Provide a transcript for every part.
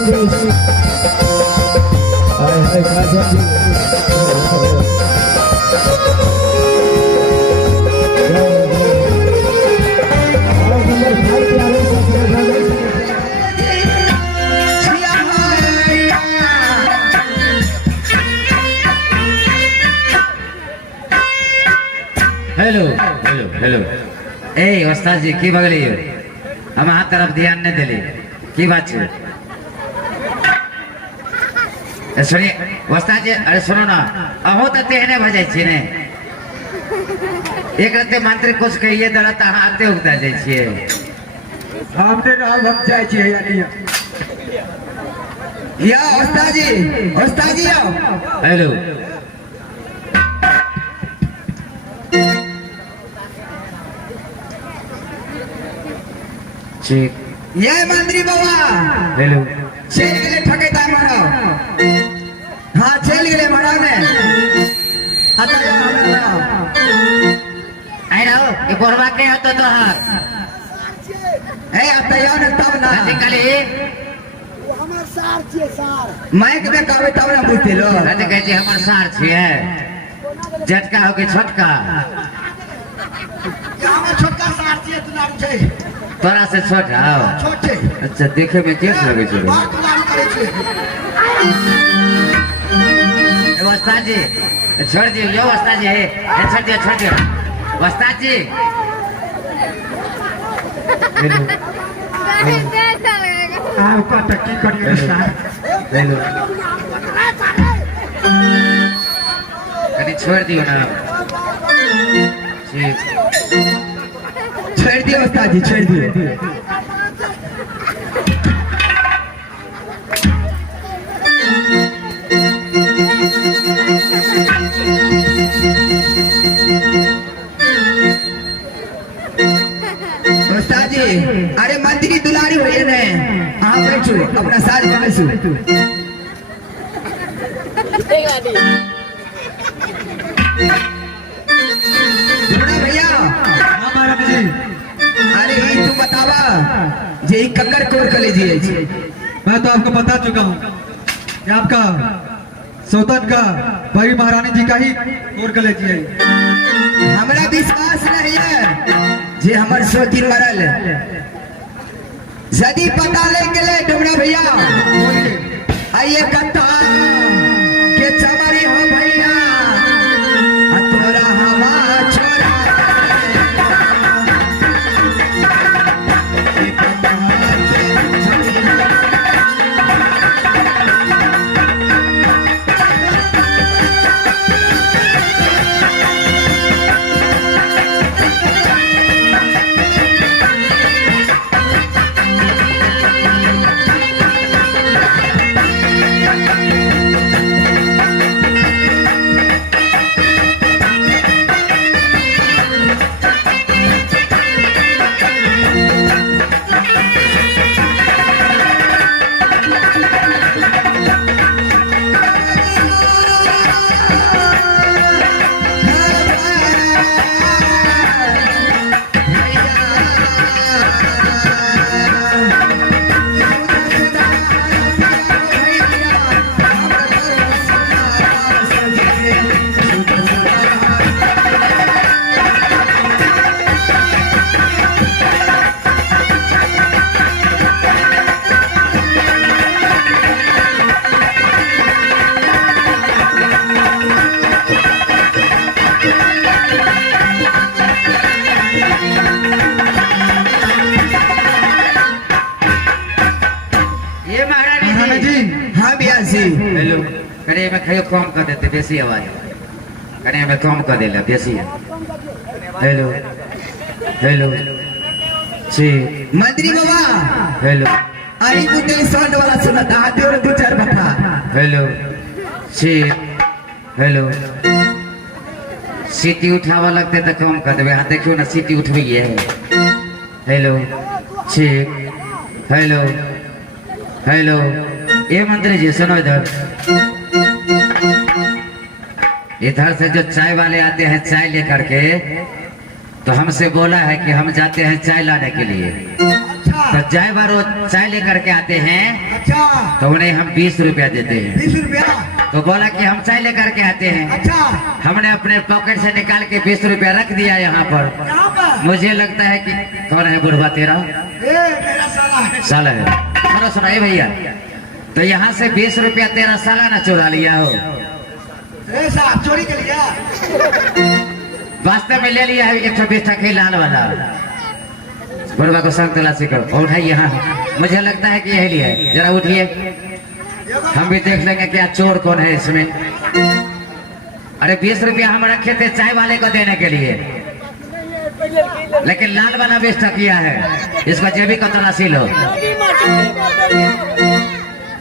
Hello hello hello ए उस्ताद जी की बगली हो हम हाथ तरफ ध्यान नहीं दिली की बात है सुनिए उस्ताद जी अरे सुनो ना अहो तो तेहने भजाई छी ने एक रते मंत्री कुछ कहिए दरा ता आते उगता जाई छिए हमने नाम हम जाई छिए या उस्ताद जी आओ हेलो ठीक ये मंत्री बाबा हेलो चल गेले ठकेता मारो हां चल गेले मारो ने आता हमरा आई रहो ये बोरवा के होतो तो हाथ ए आता यो ने तब ना निकले वो हमार सार छे सार माइक में कहबे तब ना बुझते लो रट कहे छी हमर सार छिए झटका हो के छोटका हमार छोटका सार छे तू नाम छे तोरा से छोटा हो छोटे अच्छा देखे में कैसे लगे छे बात नाम करे छे ए उस्ताद जी छोड़ दियो यो उस्ताद जी है छोड़ दियो उस्ताद जी आपका टक्की करिए सार हेलो कभी छोड़ दियो ना ठीक छोड़ दियो उस्ताद जी छोड़ दियो उस्ताद जी अरे मंत्री दुलारी होइए ने आप बैठो अपना साथ बैठो भैया हमारा जी अरे ये तू बतावा जे ई कक्कर कोर कले जी मैं तो आपको बता चुका हूँ कि आपका सौतन का भाई महारानी जी का ही कोर कलेजी है। हमरा विश्वास नहीं है जे हमर सोती मरल यदि पता ले गेले डुमरा भैया आइए कथा के चमारी हो भैया आ तोरा हवा छोरा हेलो करे में खयो कम कर देते बेसी आवाज करे में कम कर देला बेसी हेलो हेलो जी मंत्री बाबा हेलो आई तू तेरी साउंड वाला सुनता हाथी और दो चार बता हेलो जी हेलो सीटी उठावा लगते तो कम कर देवे। हाँ देखियो ना सीटी उठबी है। हेलो ठीक हेलो हेलो ये मंत्री जी सुनो इधर से जो चाय वाले आते हैं चाय लेकर के तो हमसे बोला है कि हम जाते हैं चाय लाने के लिए। अच्छा तो जय बारो चाय लेकर के आते हैं अच्छा तो उन्हें हम 20 रुपया देते हैं। 20 रुपया तो बोला कि हम चाय लेकर के आते हैं। अच्छा हमने अपने पॉकेट से निकाल के 20 रुपया रख दिया यहाँ पर। यहाँ पर मुझे लगता है कि कौन है बुढ़वा तेरा मेरा साला है। साला है। सुनो सुनो ए भैया, तो यहाँ से 20 रुपया तेरा साला ना चुरा लिया हो, साहब चोरी कर लिया। वास्तव में ले लिया है 120 टके लाल वाला। बुढ़वा को संग तलाशी करो और उठाइए। यहाँ मुझे लगता है कि यही लिया है, जरा उठिए हम भी देख लेंगे क्या चोर कौन है इसमें। अरे 20 रुपया हम रखे थे चाय वाले को देने के लिए, लेकिन लाल वाला 20 टकिया है, इसको जेबी को तलाशी लो।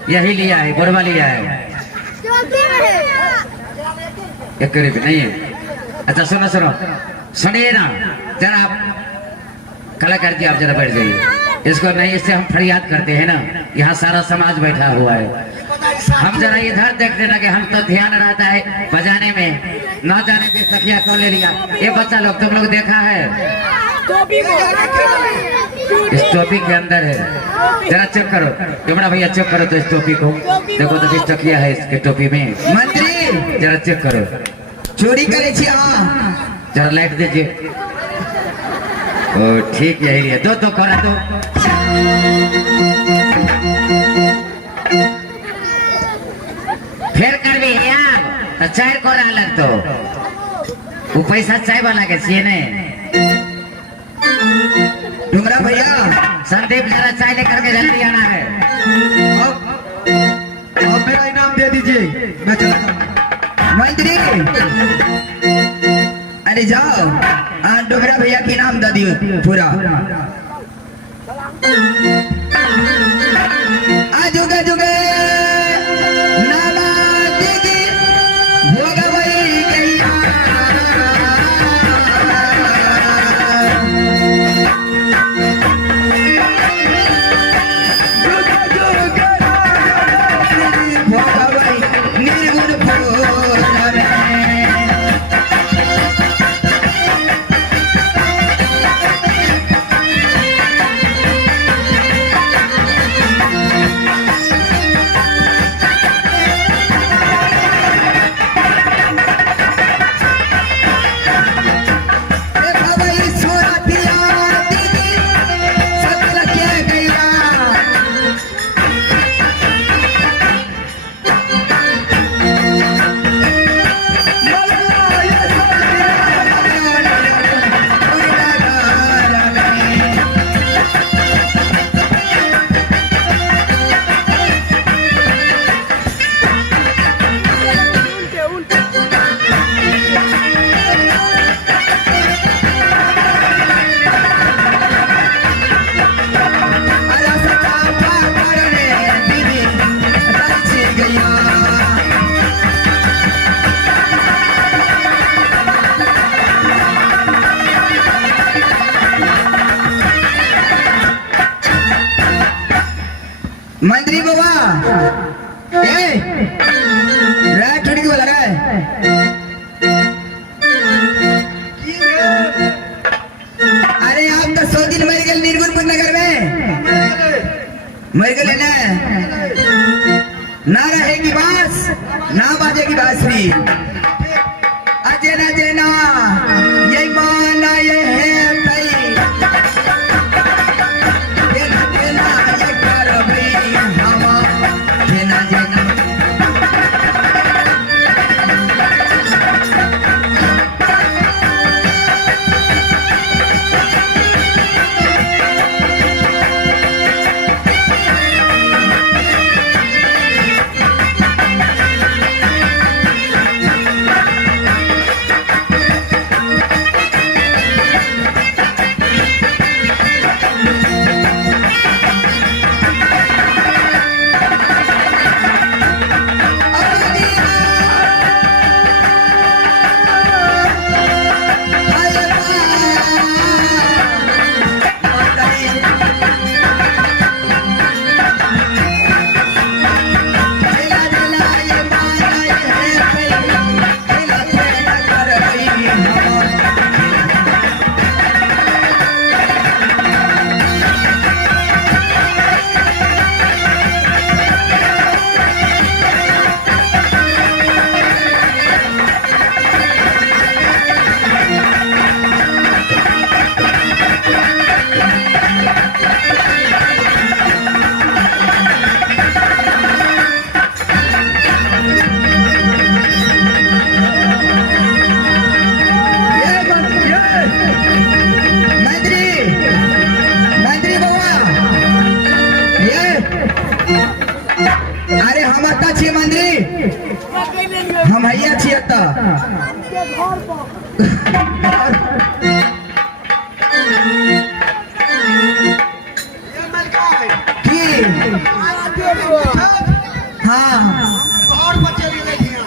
यही लिया है, बुढ़वा लिया है। 1 रुपया नहीं है। अच्छा सुनो सुनो सुनिए ना जरा, आप कलाकार जी आप जरा बैठ जाइए। इसको नहीं, इससे हम फरियाद करते हैं ना, यहाँ सारा समाज बैठा हुआ है। हम जरा इधर देख लेना कि हम तो ध्यान रहता है बजाने में, ना जाने की सखिया कौन ले लिया। ये बच्चा लोग तुम लोग देखा है इस टोपी के अंदर है, जरा चेक करो कैमरा भैया, चेक करो तो इस टोपी को देखो तो 20 टकिया है इसके टोपी में। मंत्री जरा चेक करो, चोरी करे छी अहाँ। जरा लाइट दीजिए। ओ ठीक यही है, दो तो करा दो। फिर कर भी यार तो चाय को अलग तो वो पैसा चाय वाला के छिए ने। डुमरा भैया संदीप जरा चाय लेकर के जल्दी आना है। अब मेरा इनाम दे दीजिए, मैं चलता हूँ। मंत्री अरे जाओ, डुमरा भैया के नाम दे दियो पूरा। जुगे जुगे नाला दिगी भोगवई गैया। जुगे जुगे भोगवई निर्गुण भोगवे। मंत्री बाबा रात थोड़ी को लगा है। अरे आप तो 100 दिन मर गए निर्गुणपुर नगर में, मर गए ना रहेगी बांस ना बाजेगी बांसुरी। अजय न जेना ये माना ये है तई, जेना जेना ये कर भई हवा, जेना जेना ये मलका है की हाँ और बच्चे भी नहीं हैं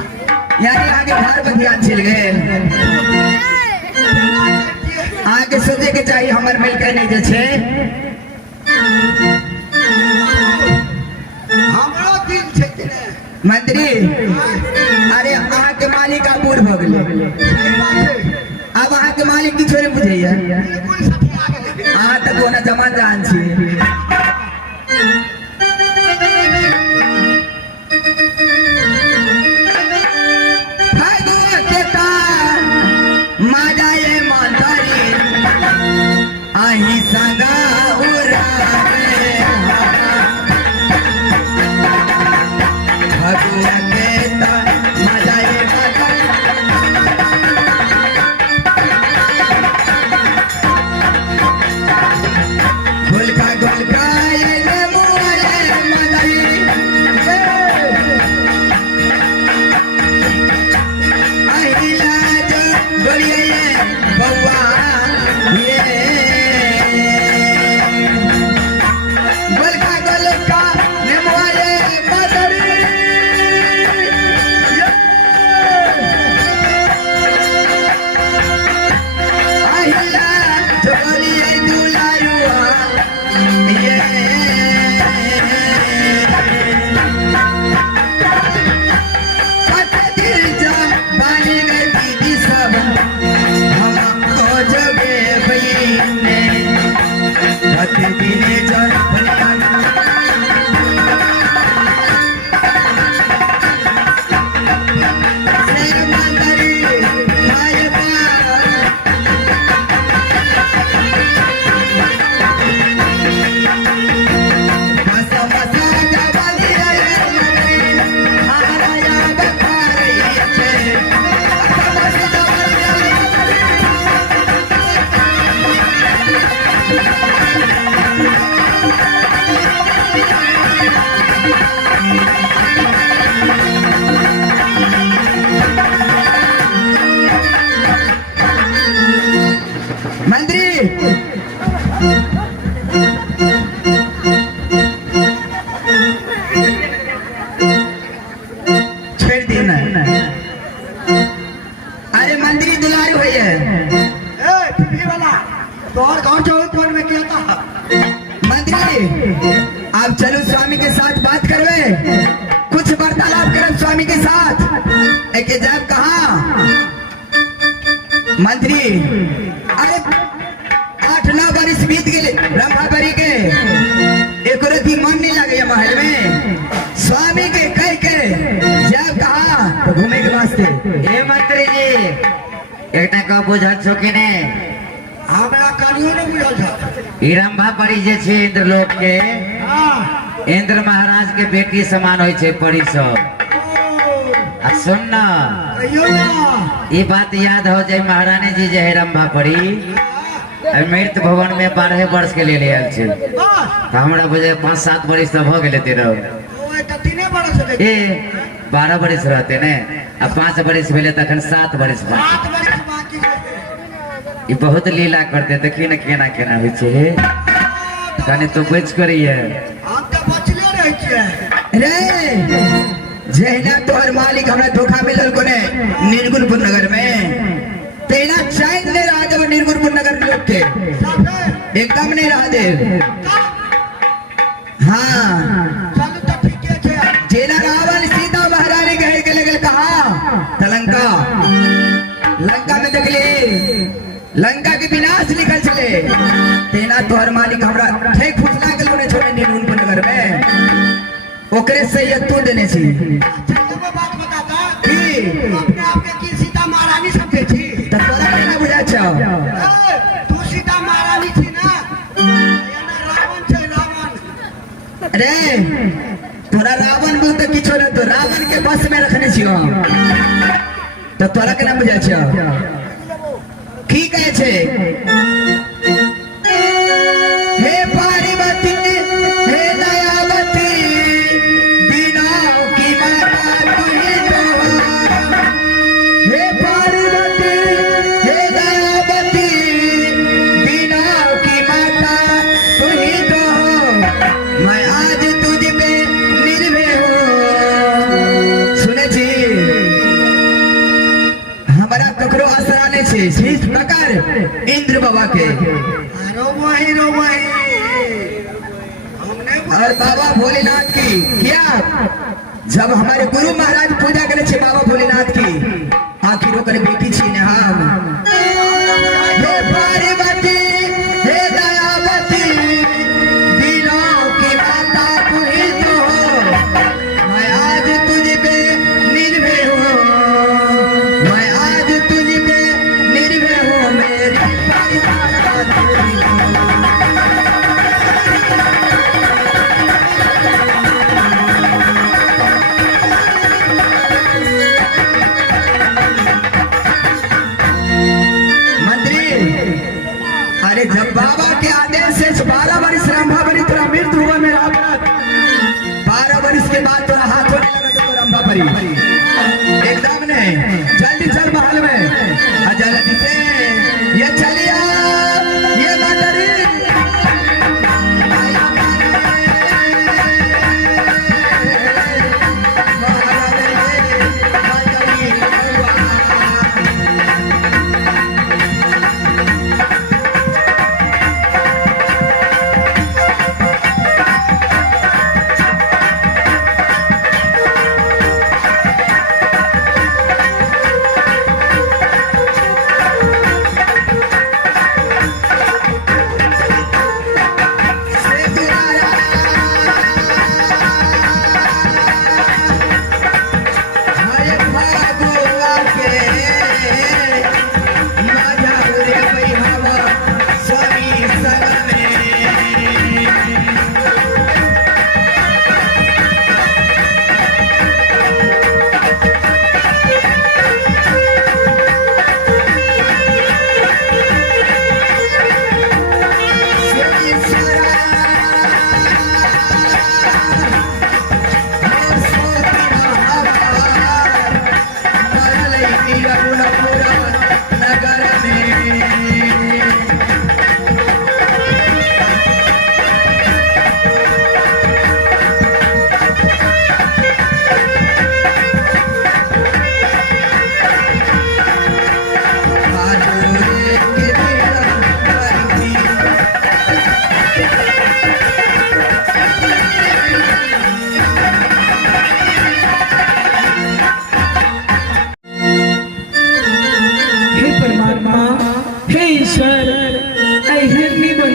यानी आगे घर पर ध्यान चल गए आगे सोचे के चाहिए हमारे मिलकर नहीं जे छे हमरो दिल छै कि नहीं मंत्री अरे अहाँ के मालिक का बूढ़ हो गए सही बात है अब अहाँ के मालिक की छोड़े बुझैया बिल्कुल सही आगे लगे अहाँ तक कोना जमा जान छी आही संगा उरावे भगुआ के ता मजा ये मजा गुलका गुलका ये ले मुआले मदाई आहिला जो गोलिये ये बउआ ये गोलका गोलका नेमवाले मदरी आहिला जोलिए दुलारुआ ये पता दिल जा बानी गई दीदी सब हमको जगे बईने पता दिल जा मंत्री छेड़ देना अरे मंत्री दुलारी हुई है ए टीवी वाला तोहर गांव चौक कौन में किया था मंत्री आप चलो स्वामी के साथ बात करवे कुछ वार्तालाप करें स्वामी के साथ एक जब कहा मंत्री अरे 8-9 बरिस बीत गए ब्रह्मापरी के एक रति मन नहीं लगे महल में स्वामी के कह के जब कहा तो घूमे के वास्ते ए मंत्री जी एकटा का बुझल छो कि ने हमरा कनियो नहीं बुझल था ई रंभापरी जे छै इंद्रलोक के हां इंद्र महाराज के बेटी समान होय छै परी सब आ सुन न कहियो ना ये बात याद हो जाए महारानी जी जे है रंभापरी मृत भवन में 12 वर्ष के लिए ले आयल छै बस तो हमरा बुझे 5-7 वर्ष तो भ गेले तेरो ओए त तीने बरस हो गए ए 12 वर्ष रहते ने अब 5 वर्ष भेले तखन 7 वर्ष बाकी 7 बरस बाकी है ये बहुत लीला करते देखी न केना केना होइ छै कने तो बच करिए हम त बचले रह छियै रे जहना तोहर मालिक हमरा धोखा मिलल कोने निर्गुणपुर नगर में तेना चैन नहीं रहा दे निर्गुणपुर नगर में लोग के साथे एकदम नहीं रहा दे हाँ चल त ठीके छै जेना रावण सीता महारानी कह के लगल कहा त लंका में देखली लंका के विनाश निकल चले तेना तोहर मालिक हमरा ठेक फुसला गेल कोने छोड़े निर्गुणपुर नगर में ओकरे से ये तू देने छी अच्छा एगो बात बताता की तू अपने आप के की सीता महारानी समझे छी त तोरा केना बुझा छौ ए, तू सीता महारानी छी ना याना रावण छै रावण रे तोरा रावण बोल तो किछो न तो रावण के बस में रखने छियो तो तोरा केना बुझा छौ की कहे छै हे पार्वती हे दयावती बिना की माता तू ही तो हे शंकर इंद्र बाबा के रो वही हमने और बाबा भोलेनाथ की क्या जब हमारे गुरु महाराज पूजा करे छे बाबा भोलेनाथ की आखिर ओकर बेटी छी ने हम हे पार्वती हे दयावती दिलों की माता तू ही तो हो मैं आज तुझ पे निर्भय हूँ मैं आज तुझ पे निर्भय हूँ मेरी पार्वती अरे जब बाबा के आदेश से 12 वर्ष रंभा बनी तेरा मृत्यु हुआ मेरा अपराध 12 वर्ष के बाद तेरा हाथ होने लगा तो रंभा परी एकदम ने जल्दी चल महल में और जल्दी से ये चलिया ये मातरी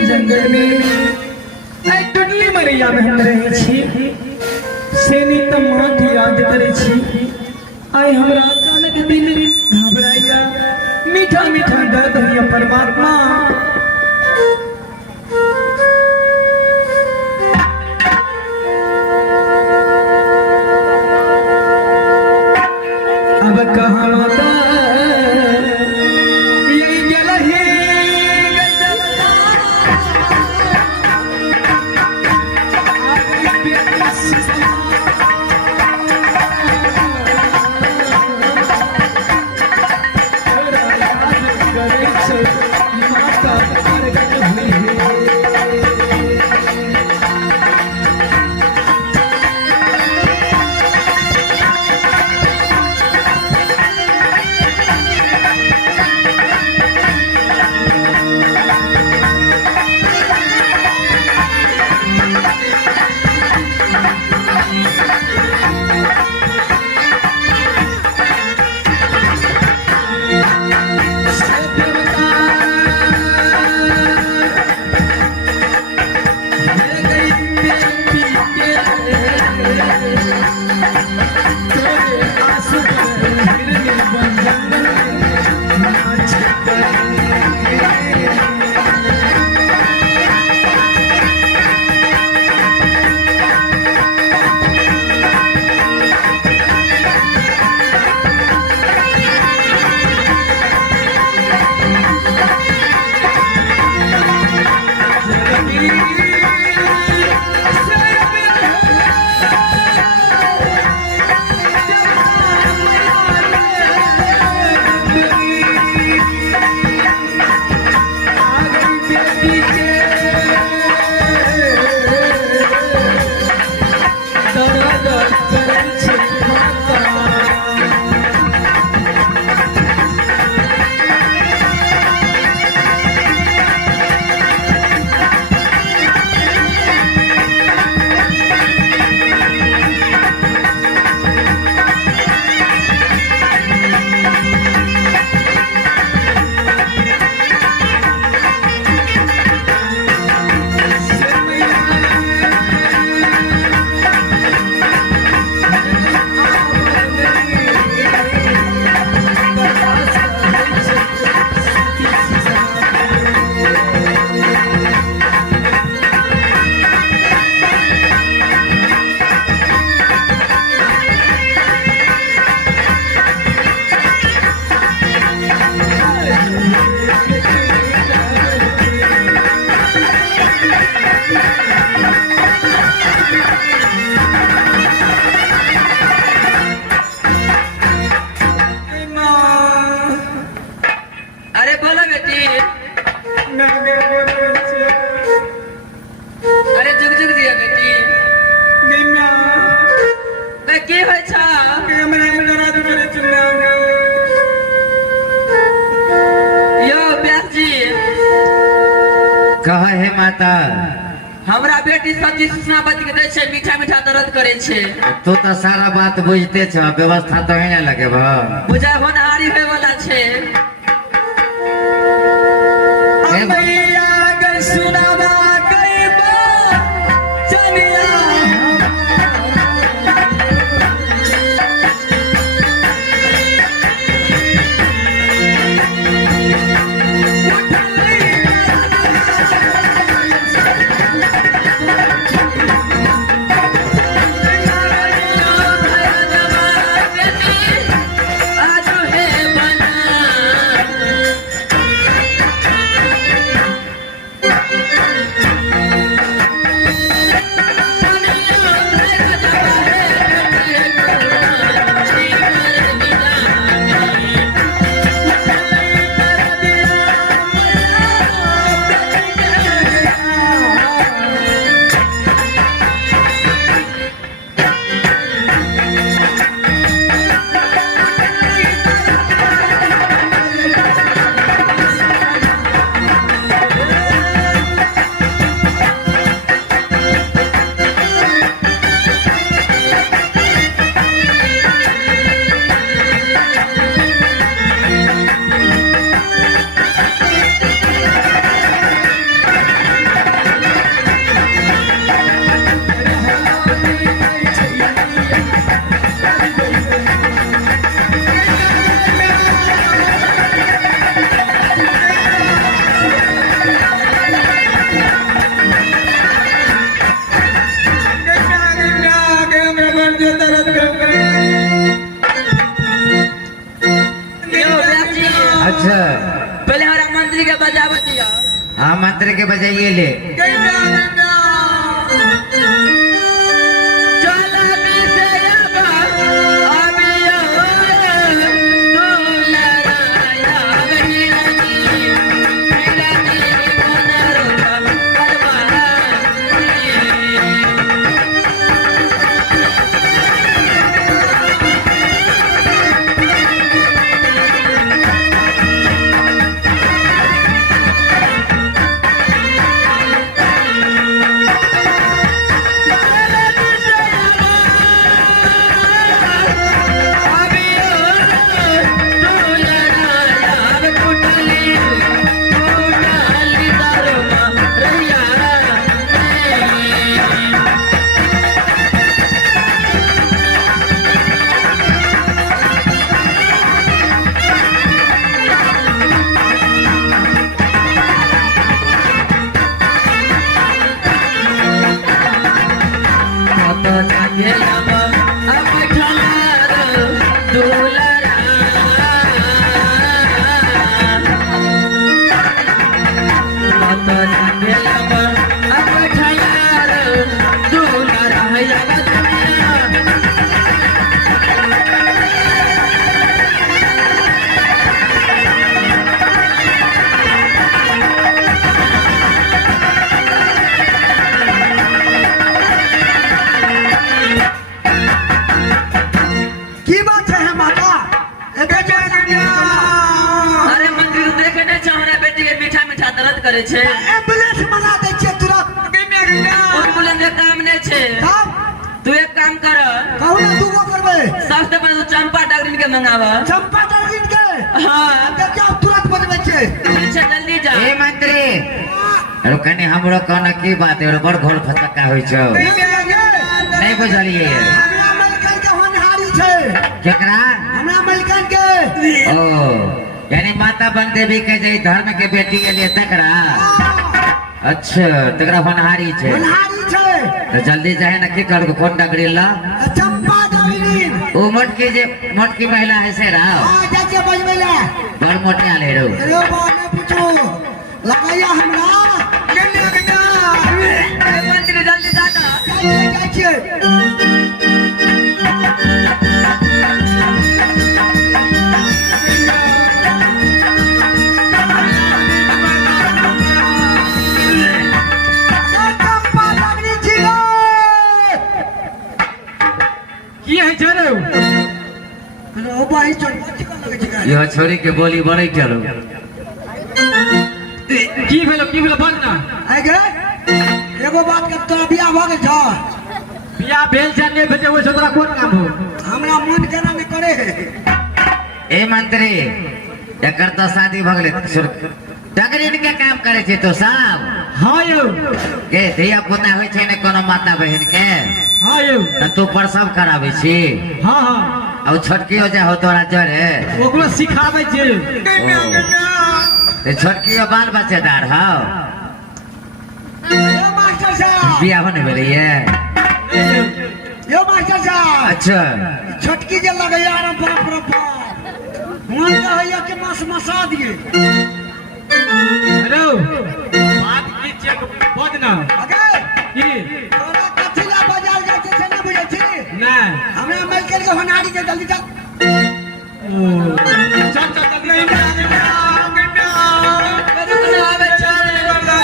जंगल में आई टुटली मरिया में हम रहे छी सेनी तमाम की याद करे छी आई हमरा अचानक दिल घबराइया मीठा मीठा दर्द हुआ परमात्मा अब कहाँ अरे बोलो बेटी। अरे जुग जुग दिया बेटी। बे की होय छ? यो व्यास जी, कहा है माता? हमरा बेटी सब्जी सुसना बच के दै छै, मीठा मीठा दर्द करे छै। तू तो सारा बात बुझते छ, व्यवस्था तो है लगे भा। बुझा होनहारी होय वाला छै। अच्छा पहले हमारा मंत्री के बजावत दिया। हाँ मंत्र के बजाइए ले। करे छे एम्बुलेंस मंगा दे छे तुरंत एम्बुलेंस के काम नहीं छे। तू एक काम कर, कहू ना तू वो करबे। सबसे पहले तू चंपा डागरिन के मंगावा। चंपा डागरिन के हां देखियो तुरंत बनबे छे। अच्छा जल्दी जा। ए मंत्री अरे कने हमरो कहना की बात है, बड़ घोल फटका होई छ नहीं बुझलिए। हमरा मलकन के होनहारी छे। केकरा? हमरा मलकन के। ओ यानी माता बन देवी के जे धर्म के बेटी के लिए तकरा। अच्छा तकरा होनहारी छे। होनहारी छे तो जल्दी जाए ना, की कर कोन डगरी ला चंपा डागरिन। ओ मोटकी जे मोटकी महिला है से राव हां जाके बजबेला बड़ मोटे आले रो। अरे बाप ने पूछो लगाया हमरा गन्ना गन्ना मंदिर जल्दी जाना जाइ छियै की है जरो रो भाई चल लगे छै यह छोरी के बोली बड़े करो की भेलो बोल ना आइ गे एगो बात के तोरा बियाह भ गेल छ बियाह भेल छै नहीं भेल छै ओइ से तोरा कोन काम हो हमरा मन केना नहीं करे ए मंत्री एकर तो शादी भ गेलै टकरीन के काम करे छे तो साहब हां यौ के धिया पुता होय छै ने कोनो माता बहन के हां यौ त तू प्रसव कराबै छी हां हां और छोटकी हो जा हो तोरा जरे ओकरो सिखाबै छै गन्ना गन्ना ते छोटकी हो बाल बच्चेदार हो यो मास्टर साहब बियाह होने वाली है यो मास्टर साहब अच्छा छोटकी जे लगैया रे बाप रे बाप मन कहैया कि मसा दिए हेलो बात की चेक बोल ना अगे की तोरा कथी ला बाजार जाइ छै से ना बुझै छी नहीं हमरा मेल कर के होनारी के जल्दी चल चल जल्दी गन्ना आवे चल गन्ना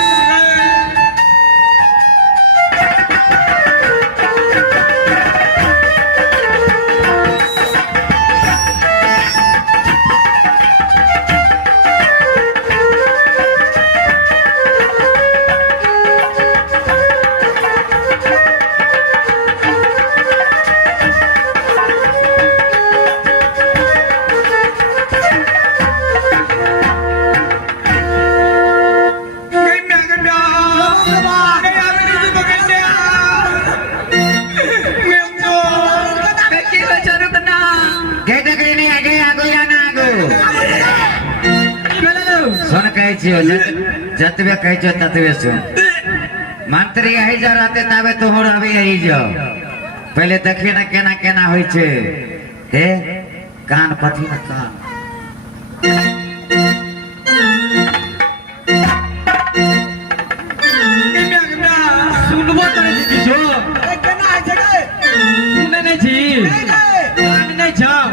गन्ना गया मेरी तो गन्ना मेमो की हो चलो कना के टकरी नहीं आगे आगो या ना आगो की भेलो सुन कहै छियो जतबे कहै छियो ततबे सुन मंत्री यही जा रहते तबे तोहर अभी यही जो पहले देखिए ना केना केना होय छै हे कान पथी ना कान गन्ना गन्ना सुनबो करे छी जो ए केना है जगह सुने नहीं छी नहीं गए कान नहीं जाओ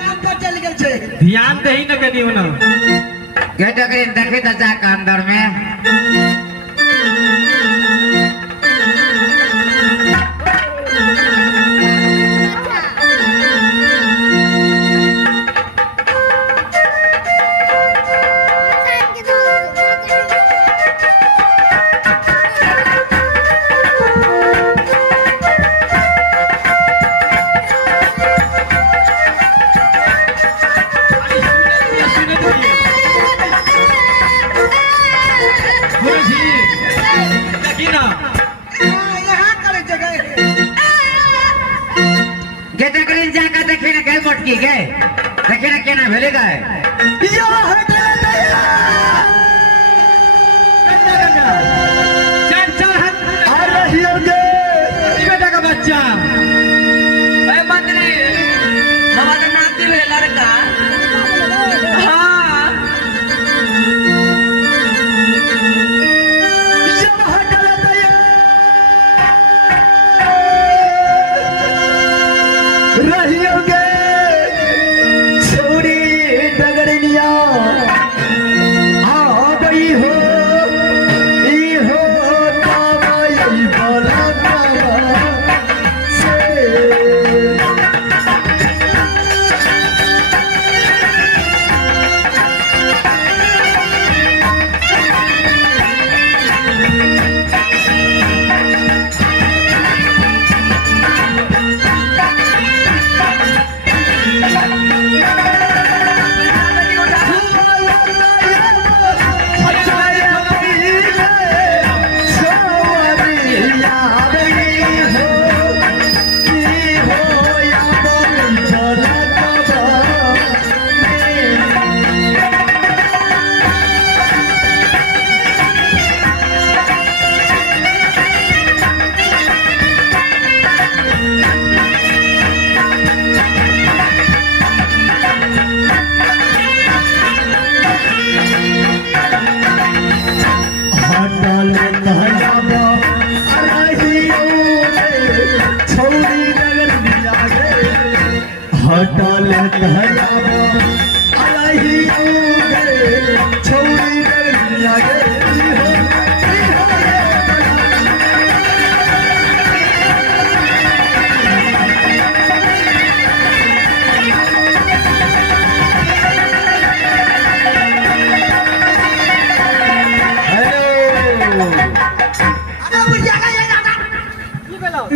काम पर चल गेल छै ध्यान दही न कनी हो ना के टकरी देखी त जा के अंदर में सुने छी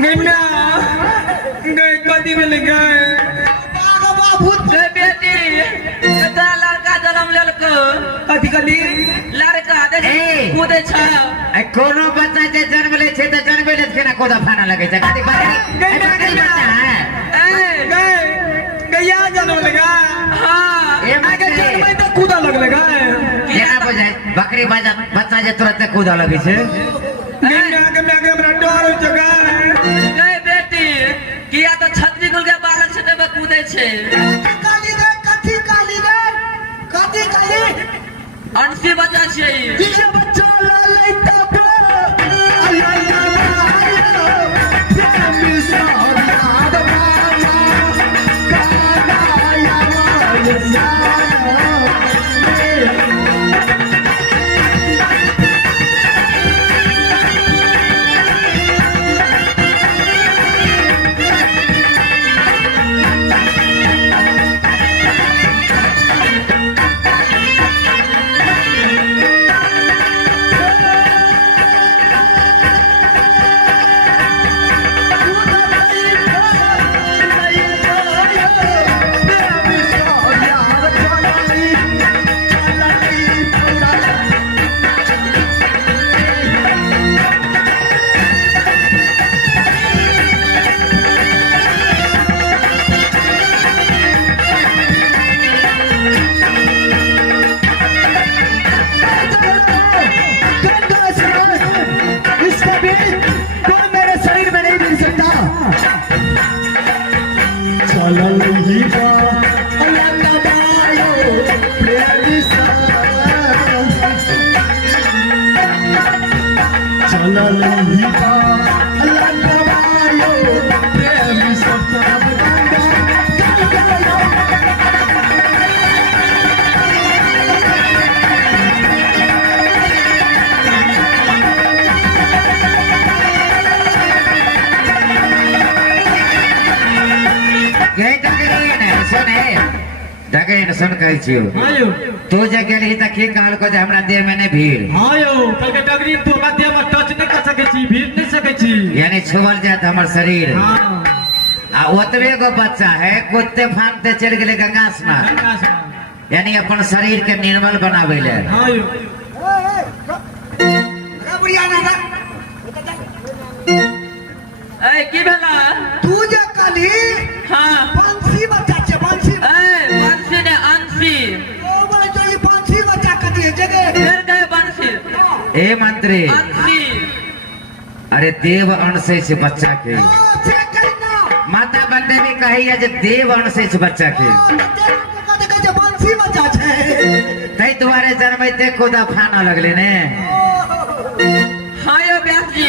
गन्ना गए कदी में गए गए बेटी बेटा लड़का जन्म लेलको कथी कली लड़का देख ए! कूदे छ कोनो बच्चा जे जन्म ले छे त जन्मे ले केना कोदा फाना लगे छै कथी बकरी बच्चा है गए गैया जन्म लगा हाँ ए आगे मत जन्म तो कूदा लगले गए केना बजाय बकरी बच्चा जे तुरंत कूदा लगे छै गन्ना के में हमरा डर हो जगह गए बेटी किया तो छतरी गुल के बालक से देबे कूदे छे काली रे कथी काली रे कथी काली अंशी बच्चा छे ये बच्चा लालै तबे अल्लाह माया प्रेम साथ माया काया माया इसका भी कोई मेरे शरीर में नहीं मिल सकता चलो ही चलो ही यही डगरीन सुन कहै छियो हां यो तू जे गेलही त की कहल को जे हमरा देह में ने भीड़ हां यो कल के डगरी तो मध्य में टच नहीं कर सके छी भीड़ नहीं सके छी यानी छुअल जात हमर शरीर हां आ ओतबे गो बच्चा है कुत्ते फांदते चल गेले गंगा स्नान यानी अपन शरीर के निर्मल बनावे ले हां यो ए की भेला तू जे काली हाँ बंसी बच्चा छे बंसी बंसी ने अंशी ओ बोले जो ये बंसी बच्चा कथी है जगह फिर गए बंसी ए मंत्री अंशी अरे देव अंश से बच्चा के छे कहना माता बंदे भी कही है जे देव अंश से बच्चा के कथी कहै छै बंसी बच्चा छे तै तुम्हारे जन्मते खुदा फाना लगले ने हाँ यो व्यास जी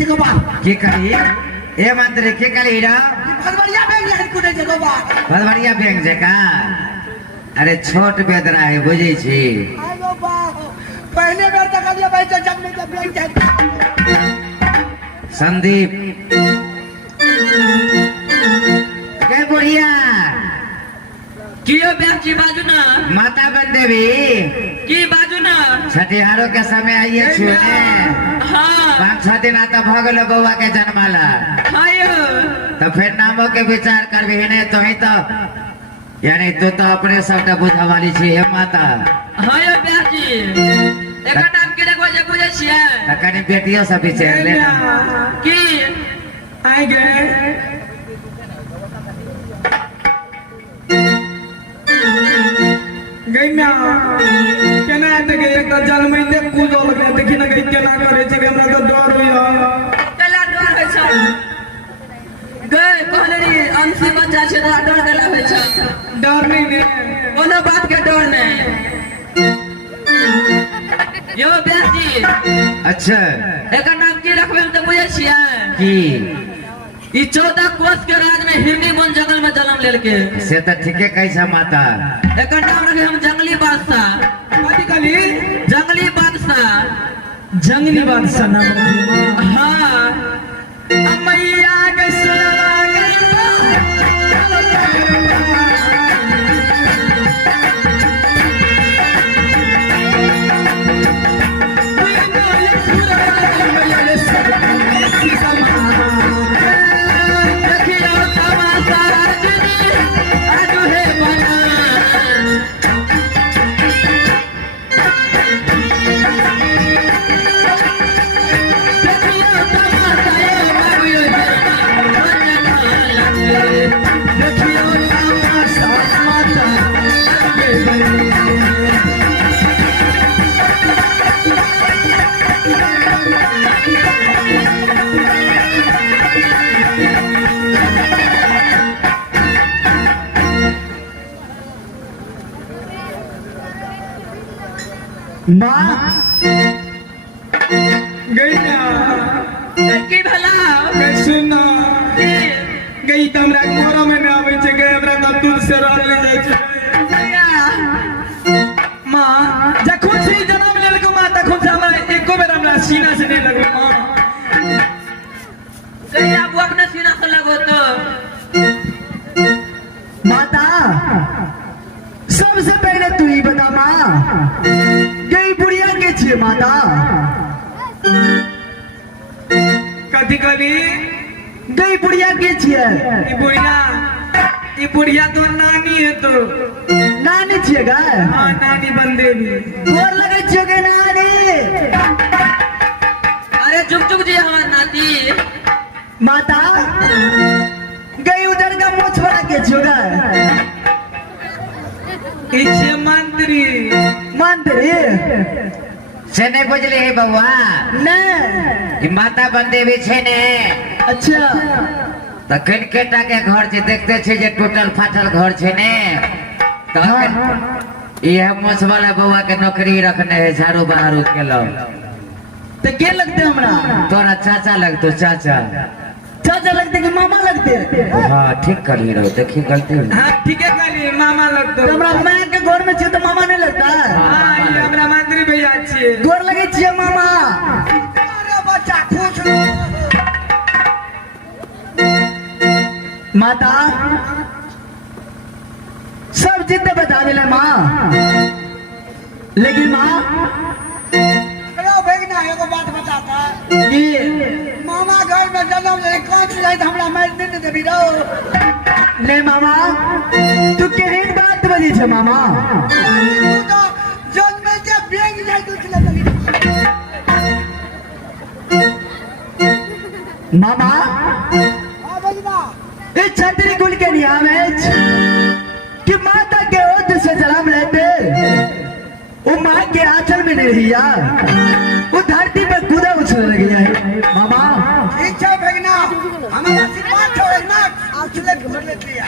जगह बा की करी ए मंत्री की करी रा भगवरिया बैंक है कुदे जगह बा बहुत बढ़िया बैंक जे का अरे छोट बेदरा है बुझी छी आयो बा पहले बार तक दिया भाई तो जब में बैंक है संदीप के बुढ़िया कियो बैंक की बाजू ना माता बन देवी की बाजू ना छठिहारों के समय आइए छूने हाँ 5-6 दिन आता भगल बउआ के जन्माला हायो तो फिर नामों के विचार कर भी नहीं तो ही तो यानी तू तो अपने सबटा बुझा वाली छी हे माता हायो बैंक जी एकर नाम के देखो जे बुझे छियै तो कनी बेटियों से विचार लेना की आए गए गई ना केना देखे एक जन्म में देख कूदल गए देखी ना गई केना करे छै हमरा तो डर होइया केला डर होइ छै गए कहलरी अंशी बच्चा छै तोरा डर केला होइ छै डर नहीं ने कोनो बात के डर नहीं यो बेटी अच्छा एकर नाम की रखबे हम तो बुझे छियै की ई 14 कोष के राज में हिंदी मन जंगल में जन्म लेल के से तो ठीके कैसा माता एकर नाम रखे हम जंगली बादशाह कथी कहली जंगली बादशाह जंगली बादशाह नाम रखी हाँ मैया के सुनवा देखियो तमाशा रजनी आजू है बना देखियो तमाशा ये मारियो देखियो तमाशा माता के बनी माँ गई ना की भला कैसे ना गई तो हमरा कोरा में ना आवे छै गई हमरा तो दूध से रह ले जाय छै माँ जखन से जन्म लेल को माँ तखन से हमरा एको बेर हमरा सीना से नहीं लगो माँ कहीं आप वो अपने सीना से लगो तो माता सबसे पहले तू ही बता माँ गई बुढ़िया के छे माता कथी कहली गई बुढ़िया के छिए ई बुढ़िया तो नानी है तो नानी छिए गा हाँ नानी बंदेवी गोर लगे छिए गे नानी अरे चुप चुप जी हमार नाती माता गई उधर का मुछ बड़ा के छिए गा ई छे मंत्री मंत्री से नहीं बुझली है बउआ ने ई माता बन देवी छे ने अच्छा तो कनकेटा के घर छे देखते छे जे टूटल फाटल घर छे ने तो ये मोछ वाला बउआ के नौकरी रखने है झाड़ू बहारू के लो तो के लगते हमरा तोरा चाचा लगतो चाचा चाचा लगते कि मामा लगते हाँ ठीक कर ही रहो देखी गलती हो हाँ ठीक है कहली मामा लगतो तो हमरा माँ के घर में छिए तो मामा नहीं लगता हाँ ये हमरा मंत्री भैया छिए गोर लगे छिए मामा अरे बच्चा खुश माता सब जिद्द बता दिले माँ लेकिन माँ अरे भैया एगो बात बताता कि मामा घर में जन्म ले कौन सी जाए हमरा मार नहीं देबी रो ले मामा तू केहन बात बजी छे मामा तू तो जन्म से बेग जाए तू चले चली मामा हां भैया इस छतरी कुल के नियम है कि माता के ओद से जन्म लेते वो माँ के आंचल में नहीं रहिया वो धरती पे कूदा उछल लगी है मामा ठीक है भैया हमारा आशीर्वाद छोड़ ना आप चले घर ले लिया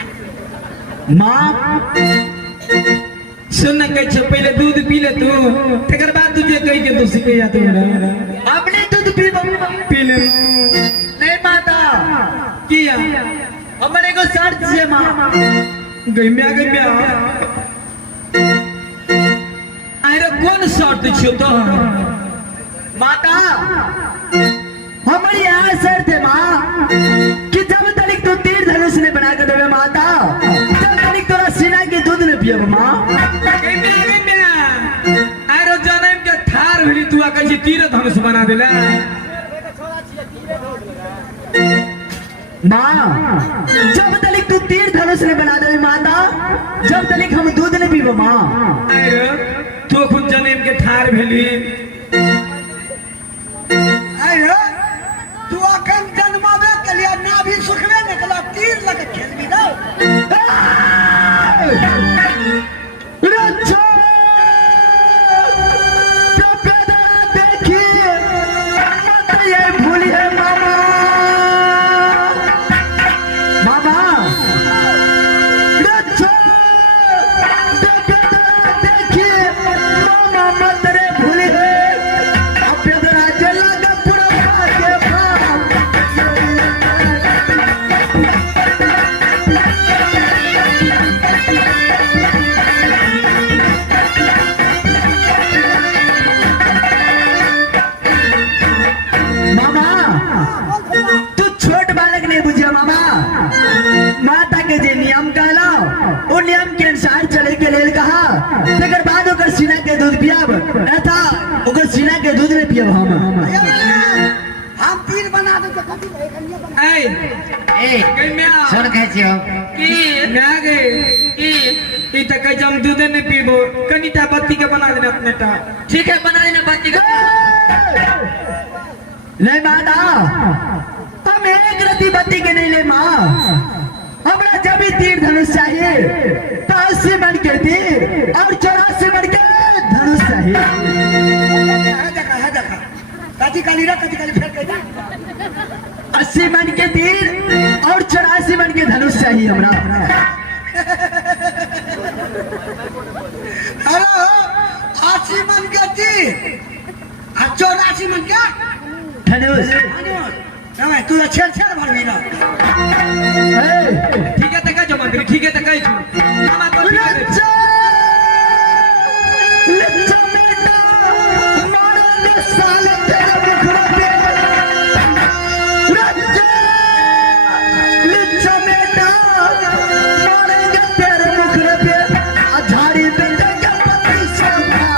माँ सुन कह पहले दूध पी ले तू तकर बाद तुझे कह के तू सिखैया तू अपने दूध पी पी ले नहीं माता किया हमारे को शर्त है माँ गम्या अरे कौन शर्त छो तो माता हमारी यहाँ शर्त है माँ कि जब तक तू तीर धनुष ने बना कर देवे माता तब तक तोरा सीना के दूध ने पियो माँ गम्या अरे जन्म के थार भरी तू आकर जी तीर धनुष बना देला माँ जब तक तू तीर धनुष ने बना देवे माता जब तक हम दूध ने पीबो माँ अरे तो खुद जन्म के थार भेली अरे तू अखन जन्मावे के लिए ना भी सुखवे निकला तीर लग खेल भी दो रच्छा! प्रभेदा देखिए, मत ये भूलिए मामा। मामा! रच्छा! प्रभेदा देखिए, मामा मत रे भूलिए। प्रभेदा जला का पूरा भाग्य भाव। मामा तू छोट बालक नहीं बुझिया मामा माता के जे नियम कहला वो नियम के अनुसार चले के लेल कहा तकर बाद ओकर सीना के दूध पियाब अथा ओकर सीना के दूध नहीं पियब हम तीर बना दे तो कभी कन्या बना ए ए गम्या सुन कहे छियो की ना गे ई तक जम दूध नहीं पीबो कनीटा बत्ती के बना देना अपने टा ठीक है बना देना बत्ती का नहीं माता हम एक रति बत्ती के नहीं ले माँ हमरा जब भी तीर धनुष चाहिए तो 80 मन के तीर और 84 मन के धनुष चाहिए है देखा कति काली रे कति काली फेर के 80 मन के तीर और 84 मन के धनुष चाहिए हमरा अरे 80 मन के तीर और 84 मन के धनुष नहीं तू छेड़ भर भी ना ठीक है तक जो मंत्री ठीक है तक हम तो लज्जा लज्जा बेटा मारेंगे साले तेरे मुखड़ा पे लज्जा लज्जा बेटा मारेंगे तेरे मुखड़ा पे झाड़ी पे देंगे पत्ती सोना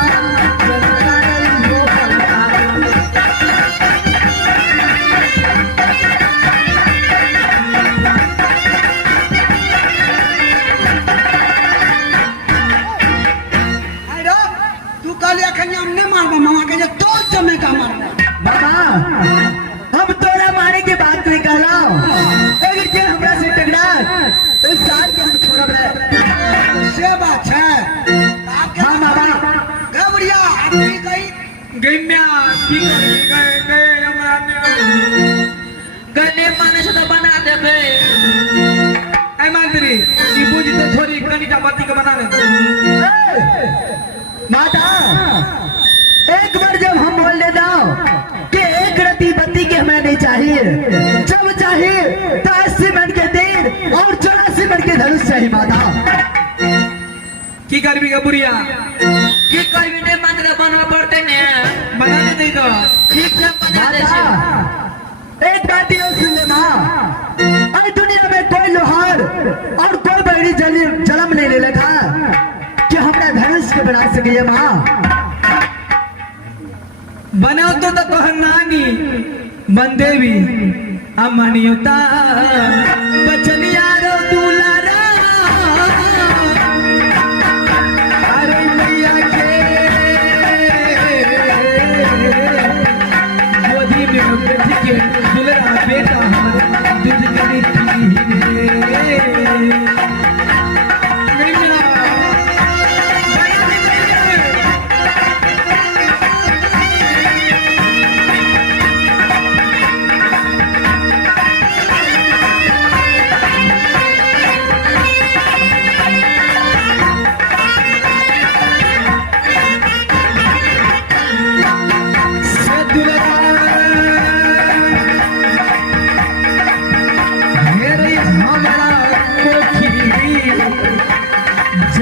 अरे तू कल अखन हम नहीं मारबो मामा के जे तो जमे का मारबो बाबा हम तोरा मारे के बात नहीं कहला अगर जे हमरा से टकरा तो साल के हम छोड़ब रे से बात है आपके हाँ बाबा गबड़िया आदमी कही गम्या की गए हमरा ने गने माने से तो बना देबे ए मंत्री ई बुझ तो थोड़ी कनीटा बत्ती के बना दे माता एक बार जब हम बोल दे जाओ कि एक रति बत्ती के हमें नहीं चाहिए जब चाहिए तो 80 मन के तीर और 84 मन के धनुष चाहिए माता की करबी का बुढ़िया की कोई भी नहीं मान के बनवा पड़ते ने बना दे दे तो ठीक है बना दे छे माता एक बात ये सुन ले माँ अरे दुनिया में कोई लोहार और कोई बड़ी जलम नहीं ले लगा कि हमरा धनुष के बना सके माँ बनाओ तो तोहर नानी बंदेवी अमनियोता बचनिया रो दुलारा अरे मैया के गोदी में बैठ के दुलरा बेटा दूध करी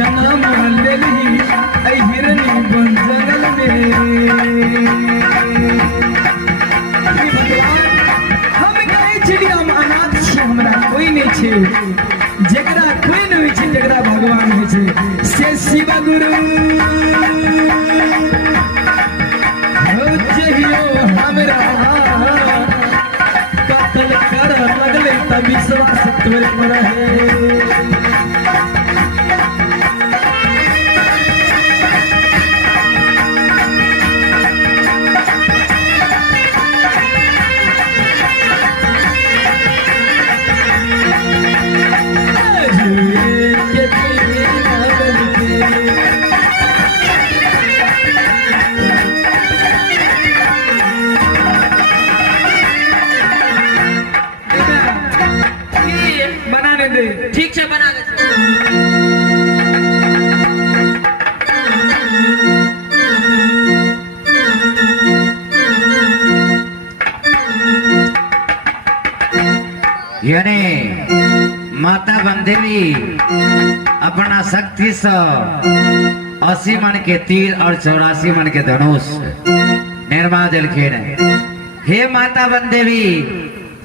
जन्म लेली ऐ हिरनी बन जंगल में। हे भगवान, हम कहे चिड़िया में अनाथ छी, हमरा कोई नहीं छे, जेकरा कोई नहीं छे, जेकरा भगवान होइ छे से शिव गुरु हो जहियो हमरा कत्ल कर लगले तब विश्वास तोर पर है। बनाने दे, ठीक से बना दे। यानी माता बंदेवी अपना शक्ति से 80 मन के तीर और 84 मन के धनुष निर्मा दिलखिन। हे माता बंदेवी,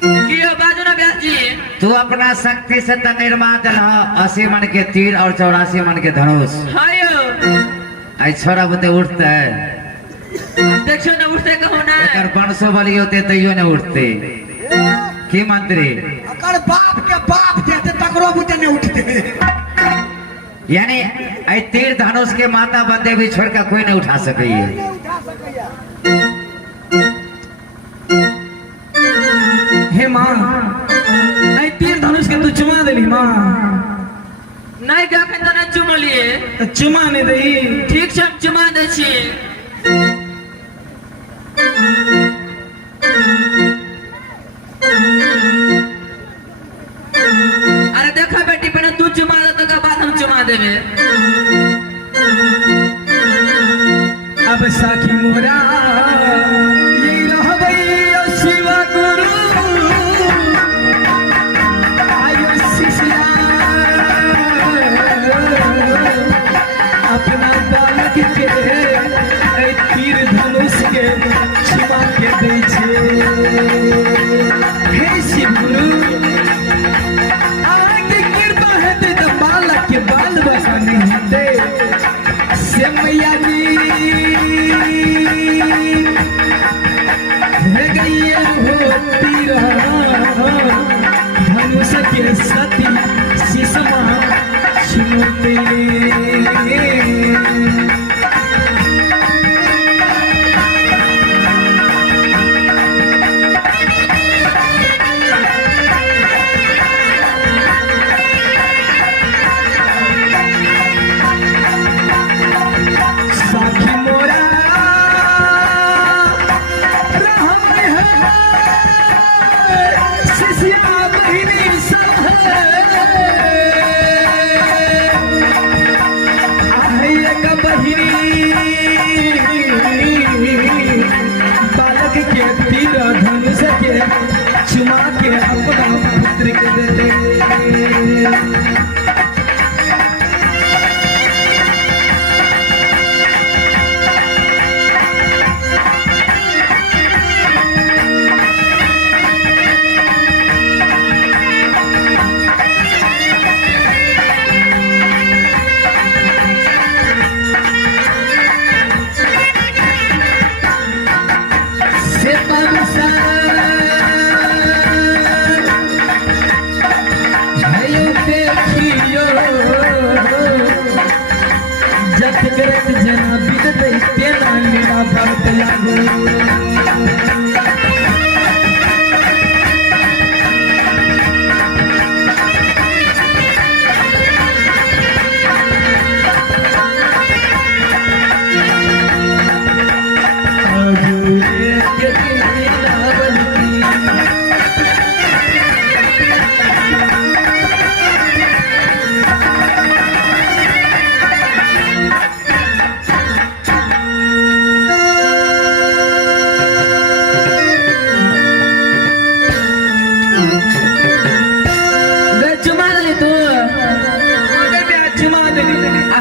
कियो बाजू ना व्यास जी। तू अपना शक्ति से तो निर्मा दिल 80 मन के तीर और 84 मन के धनुष। हायो आई छोरा बुते उठता है, देखो ना उठते कहो ना। अगर 500 बली होते तैयो नहीं उठते। की मंत्री अकर बाप के बाप देते तकरो बुते नहीं उठते। यानी आई तीर धनुष के माता बंदे भी छोड़ कर कोई नहीं उठा सके। हे माँ, ऐ तीर धनुष के तू चुमा देली माँ। नहीं क्या कहता ना चुमा लिए, तो चुमा नहीं दही। ठीक से हम चुमा दे छी। अरे देखा बेटी, पहले तू चुमा दे तो के बाद हम चुमा देवे। अब साखी मोरा ये रहबै शिव गुरु आयो शिष्या, अपना बालक के ऐ तीर धनुष के छिपा के दै छै। हे शिव गुरु, आगे कृपा हेतै तो बालक के बाल बच्चा नहीं हेतै से मैया जी है गई हो तीर धनुष के सती शीशमा सुनते। साखी मोरा रहबै है शिष्या बहिनी सब है।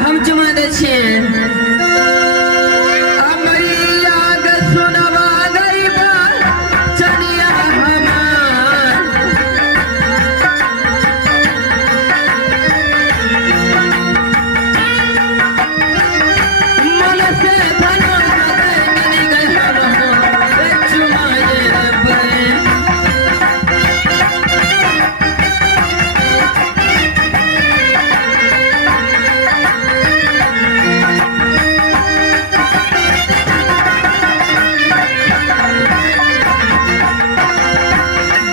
हम चुमा दे छिए अमरिया ग सुनवा गई बा चनिया हमार मन से धनो गए मिल गए हम चुमाए बे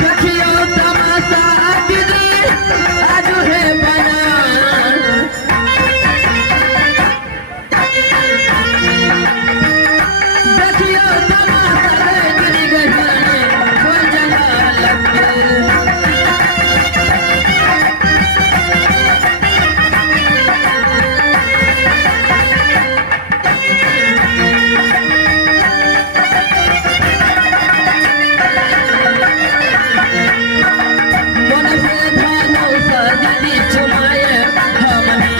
देखियो तमाशा दीदी आज है बना देखियो तमाशा दीदी गहने कोई जला लगे मन से धनो सजनी चुमाए हमनी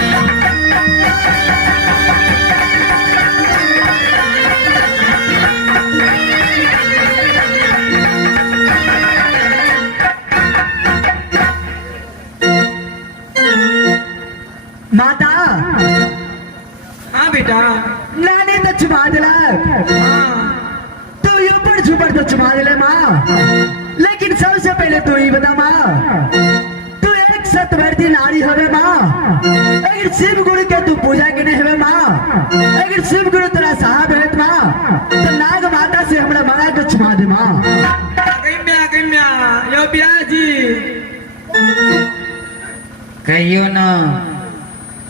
माता हाँ बेटा नानी तो चुमा दिला हाँ तू ऊपर छुपर तो चुमा दिले माँ लेकिन सबसे पहले तू ही बता माँ तू एक सतवर्ती नारी हवे माँ अगर शिव गुरु के तू पूजा के नहीं हवे माँ अगर शिव गुरु तेरा साहब है माँ तो नाग माता से हमरा मना के चुमा दे माँ गम्या यो ब्याह जी कहियो न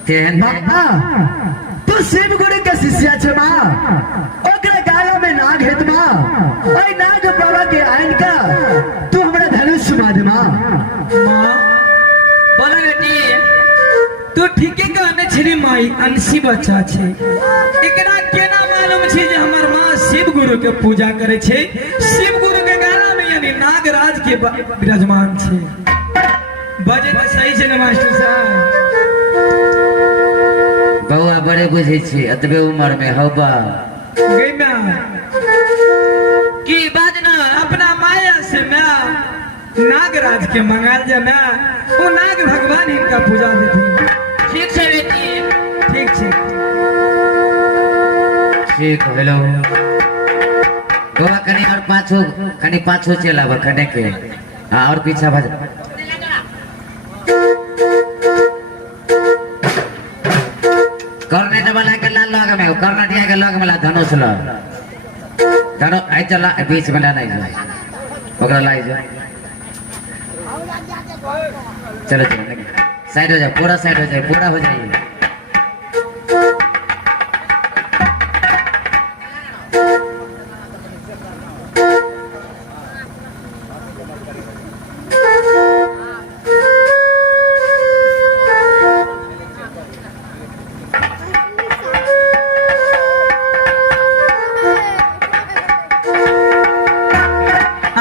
तेहन माता तू शिव गुरु के शिष्या छे माँ ओकरा गाला में नाग हेत माँ और नाग बाबा के आइन का तू हमरा धनुष चुमा दे माँ माँ बोला बेटी तू ठीके कहने छली माई अंशी बच्चा छे एकरा केना मालूम छे जे हमर माँ शिव गुरु के पूजा करे छे शिव गुरु के गाना में यानी नागराज के विराजमान छे बजे तो सही छे ने मास्टर साहब बउआ बड़े बुझे छी अतबे उम्र में हवा गैना की बात ना अपना माया से ना नागराज के मंगाल जे ना वो नाग भगवान इनका पूजा देते ठीक है बेटी ठीक छे ठीक हेलो बउआ कनी और पाछो चला कने के हाँ और पीछा भज कर्नेट वाला के लाल लग में कर्नेटिया के लग में ला धनुष ल धनु आई चला बीच में लाना है ओकरा लाई जा चलो चलो साइड हो जाए पूरा साइड हो जाए पूरा हो जाइए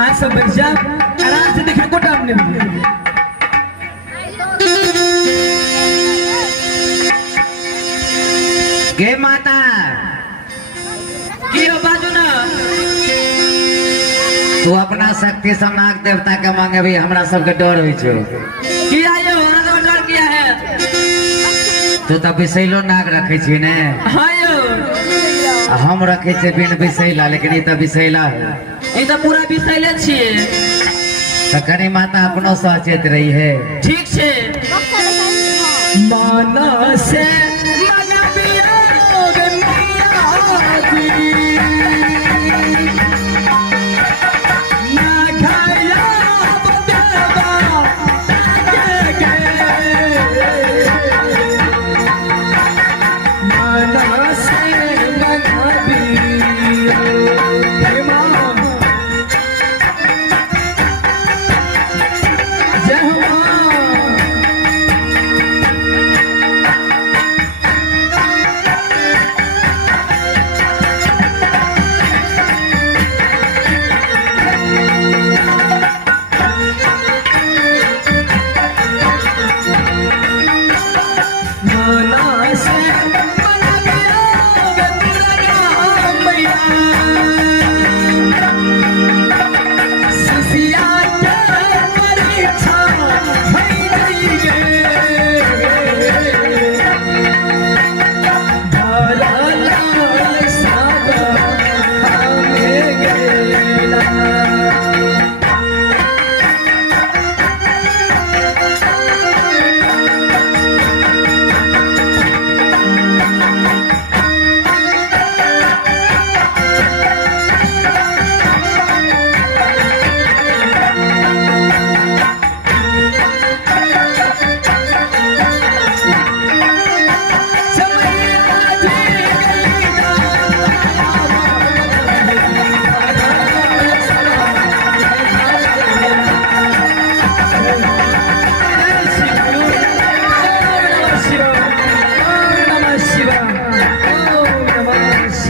आज सब बच्चा आराम से देखो कोटा हमने गे माता की हो बाजू ना तू अपना शक्ति से नाग देवता के मांगे भी हमरा सबके डर होइ छो की आयो हमरा तो डर किया है तू तो बिसैलो नाग रखे छी ने हाँ यो हम रखे छे बिन बिसैला लेकिन ई तो बिसैला है ये तो पूरा बिसैले छिए तो कनी माता अपनो सचेत रही है ठीक छे माना से मना बियोग ना खाया बदेवा के माना से मना बियोग से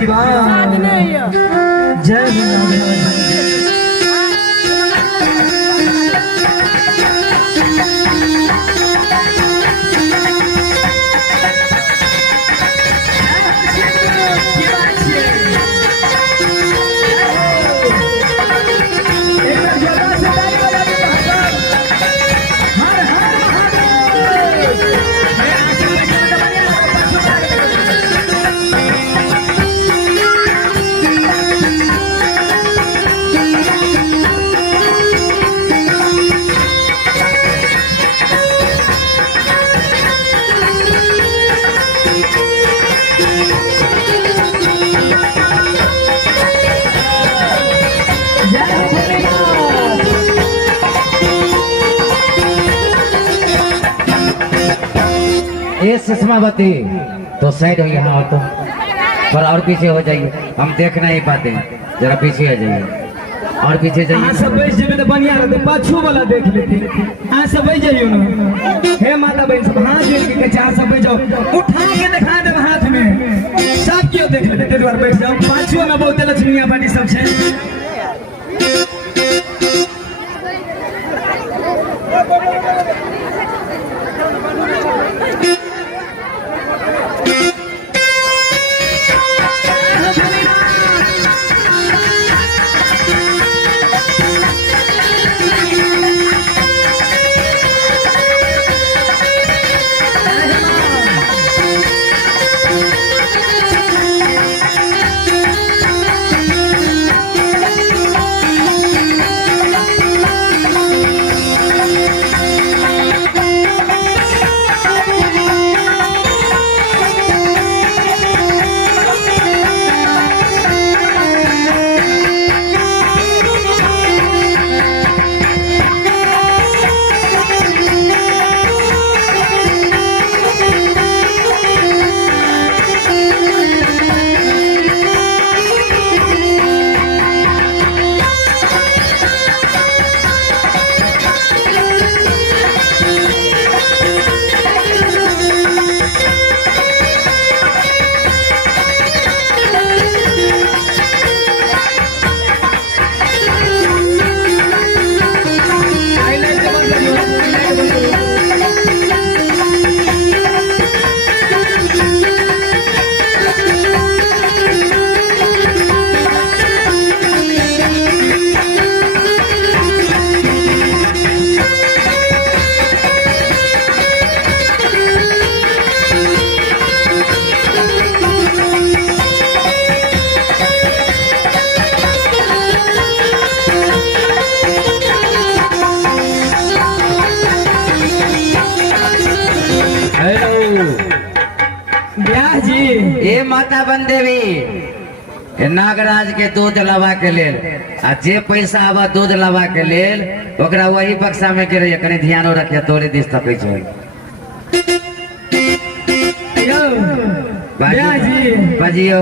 शिवाय जय हिंद। ये सुषमावती तो साइड हो यहाँ हो, तो पर और पीछे हो जाइए, हम देख नहीं पाते, जरा पीछे आ जाइए और पीछे जाइए। हाँ सब बैठ जेबे तो बढ़िया रहते, पाछू वाला देख लेते। हाँ सब बैठ जाइयो ना, हे माता बहन सब हाथ जोड़ के चार सब बैठ जाओ, उठा के दिखा दे हाथ में, सब क्यों देख लेते, तेरे बार बैठ जाओ। पाछू में बहुत लक्ष्मीया पार्टी सब है। ब्याह जी ए माता बन देवी, ए नागराज के दूध लवा के लेल आ जे पैसा आवा दूध लवा के लेल ओकरा वही बक्सा में के रहिए, कनी ध्यान रखिए, तोरे दिस तकै छै। यो ब्याह जी बजियो,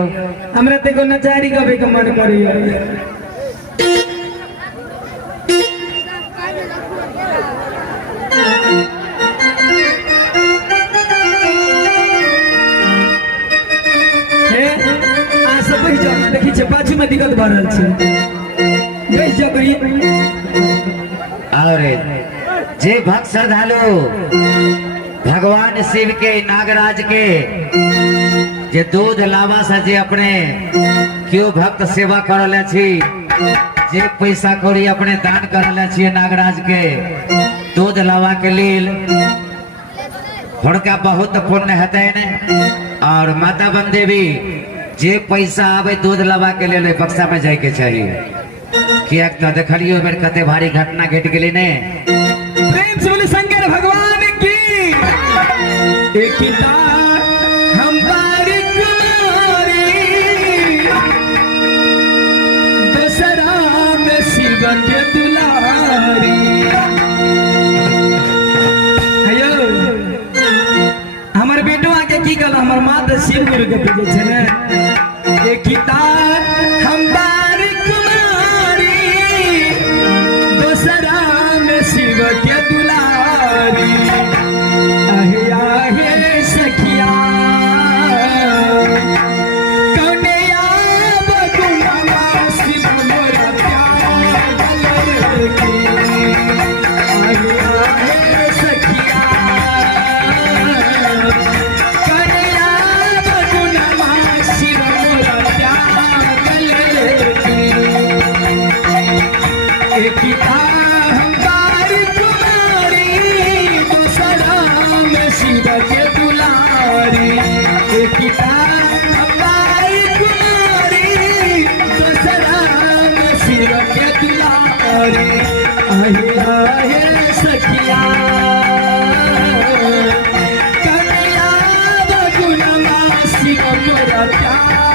हमरा ते को नचारी गबे के मन करियो। देखी छे पाछू में दिक्कत भर रहल छे, बैठ जाओ कहीं। और जे भक्त श्रद्धालु भगवान शिव के नागराज के जे दूध लावा से जे अपने क्यों भक्त सेवा करले छी, जे पैसा कौड़ी अपने दान करले छी नागराज के दूध लावा के लेल, हुनका बहुत पुण्य हेतै ने। और माता बन देवी जे पैसा आवे दूध लवा के लिए बक्सा में जाए के चाहिए, किया तो देखलियो मेरे कते भारी घटना घट गेली ने। प्रेम से बोले शंकर भगवान की। एक हम बारी कुमारी दशहरा में शिव के दुलारी। हमारे बेटो आके की कहला, हमार माँ तो शिव गुरु के पूजे छे ने। एक हम बारी कुमारी दोसरा में शिव के दुलारी। आहे आहे सखिया कौने प्यार